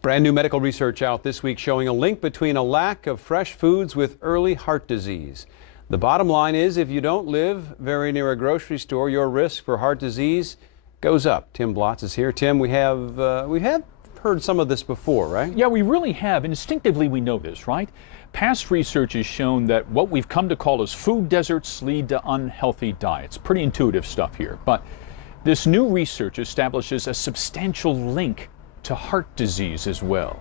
Brand new medical research out this week showing a link between a lack of fresh foods with early heart disease. The bottom line is if you don't live very near a grocery store, your risk for heart disease goes up. Tim Blotz is here. Tim, we have heard some of this before, right? Yeah, we really have. Instinctively, we know this, right? Past research has shown that what we've come to call as food deserts lead to unhealthy diets. Pretty intuitive stuff here. But this new research establishes a substantial link to heart disease as well.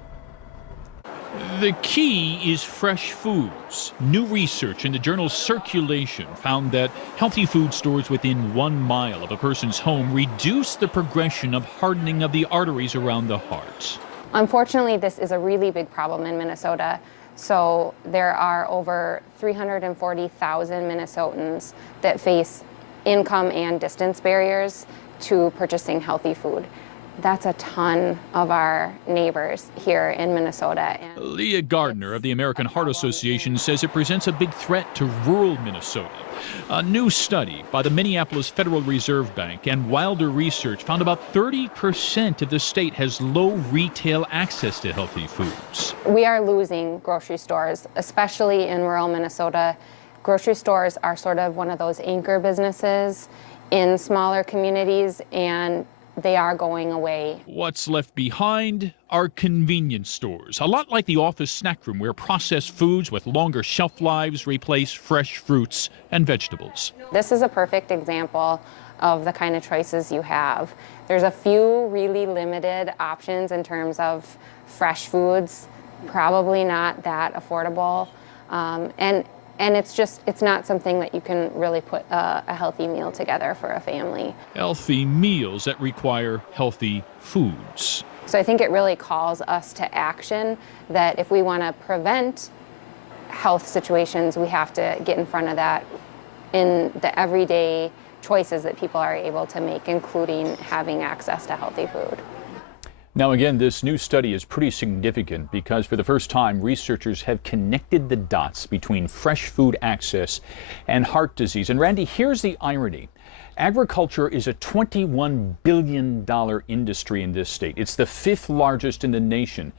The key is fresh foods. New research in the journal Circulation found that healthy food stores within 1 mile of a person's home reduce the progression of hardening of the arteries around the heart. Unfortunately, this is a really big problem in Minnesota. So there are over 340,000 Minnesotans that face income and distance barriers to purchasing healthy food. That's a ton of our neighbors here in Minnesota. Leah Gardner of the American Heart Association says it presents a big threat to rural Minnesota. A new study by the Minneapolis Federal Reserve Bank and Wilder Research found about 30% of the state has low retail access to healthy foods. We are losing grocery stores, especially in rural Minnesota. Grocery stores are sort of one of those anchor businesses in smaller communities, and they are going away. What's left behind are convenience stores, a lot like the office snack room where processed foods with longer shelf lives replace fresh fruits and vegetables. This is a perfect example of the kind of choices you have. There's a few really limited options in terms of fresh foods, probably not that affordable, and it's not something that you can really put a healthy meal together for a family. Healthy meals that require healthy foods. So I think it really calls us to action, that if we want to prevent health situations, we have to get in front of that in the everyday choices that people are able to make, including having access to healthy food. Now again, this new study is pretty significant because for the first time, researchers have connected the dots between fresh food access and heart disease. And Randy, here's the irony. Agriculture is a $21 billion industry in this state. It's the 5th largest in the nation.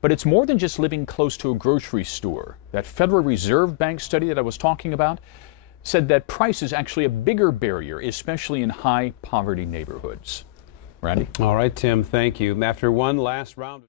But it's more than just living close to a grocery store. That Federal Reserve Bank study that I was talking about said that price is actually a bigger barrier, especially in high poverty neighborhoods. Randy? All right, Tim, thank you. After one last round